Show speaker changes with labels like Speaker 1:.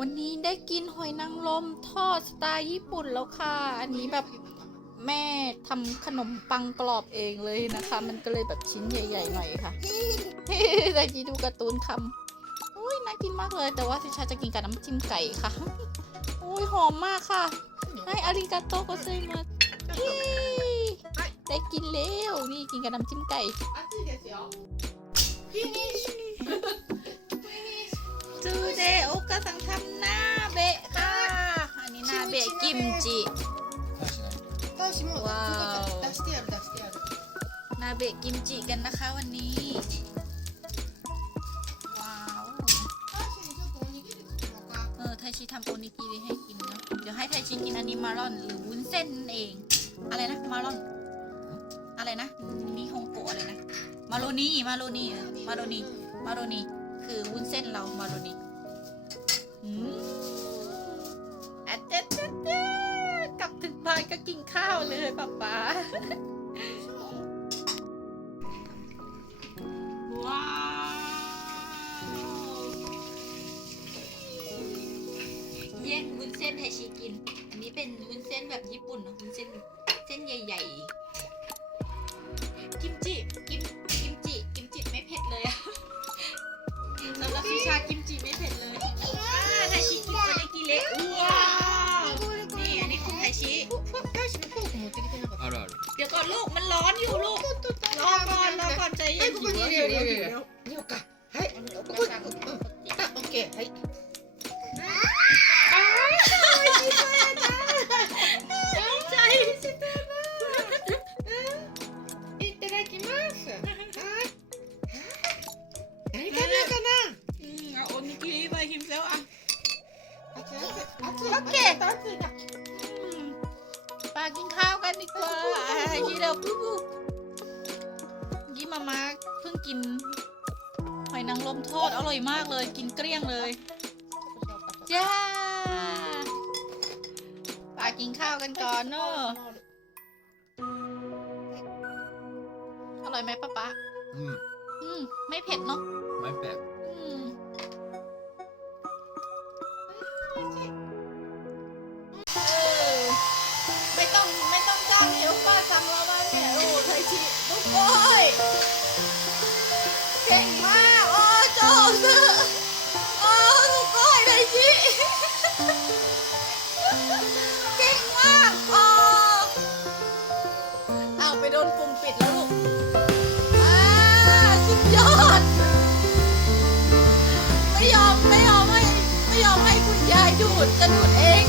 Speaker 1: วันนี้ได้กินหอยนางรมทอดสไตล์ญี่ปุ่นแล้วค่ะ อันนี้แบบแม่ทำขนมปังกรอบเองเลยนะคะ มันก็เลยแบบชิ้นใหญ่ ๆ หน่อยค่ะแต่จีดูการ์ตูนทำอุ้ยน่ากินมากเลย แต่ว่าสิชาจะกินกับน้ำจิ้มไก่ค่ะอุ้ยหอมมากค่ะให้อาริกาโตโกเซมาได้กินแล้วนี่กินกับน้ำจิ้มไก่ จูเดโอกาสังทำหน้าเบะค่ะ อันนี้หน้าเบะกิมจิ
Speaker 2: 大志もう
Speaker 1: わーお
Speaker 2: 出してやる出してやる。
Speaker 1: หน้าเบะกิมจิกันนะคะวันนี้ ว้าว
Speaker 2: 大志にちょっとおにぎり作ろうか。
Speaker 1: เออไทชิทำโอนิกิริให้กินนะเดี๋ยวให้ไทชิกินอันนี้มารอนหรือวุ้นเส้นนั่นเอง อะไรนะมารอน อะไรนะนิฮงโกะอะไรนะ มาโรนีมาโรนีเออมาโรนี มาโรนี คือวุ้นเส้นเรามาโรนีอืมอะเจ๊เจ๊เจ๊กลับถึงบ้านก็กินข้าวเลยป๊าป๊าว้าวแย่งวุ้นเส้นไทชิกิน อันนี้เป็นวุ้นเส้นแบบญี่ปุ่นนะวุ้นเส้นเส้นใหญ่ ๆ กิมจิ ชิชากิมจิไม่เผ็ดเลยอ่าไทชิกินโอนิกิเละว้าวนี่อันนี้ของไทชิ
Speaker 2: 大志のフォーク持ってきてなかった。
Speaker 3: あるある
Speaker 1: เดี๋ยวก่อนลูกมันร้อนอยู่ลูก รอก่อนรอก่อนใจ
Speaker 2: は
Speaker 1: เย็
Speaker 2: い
Speaker 1: น
Speaker 2: ここに入れよう入れよう入 ร้
Speaker 1: อนสิจ้ะปากินข้าวกันดีกว่ายี่เดาปุ๊บยี่มามาเพิ่งกินหอยนางรมทอดอร่อยมากเลย กินเกลี้ยงเลย จ้าปากินข้าวกันก่อนเนอะอร่อยไหมป้าป้าอืม ไม่เผ็ดเนาะ
Speaker 3: ไม่
Speaker 1: เผ็ด เอาไปโดนปุ่มปิดแล้วลูกอ่าสุดยอด ไม่ยอมไม่ยอมให้ไม่ยอมให้คุณยายดูดจะดูดเอง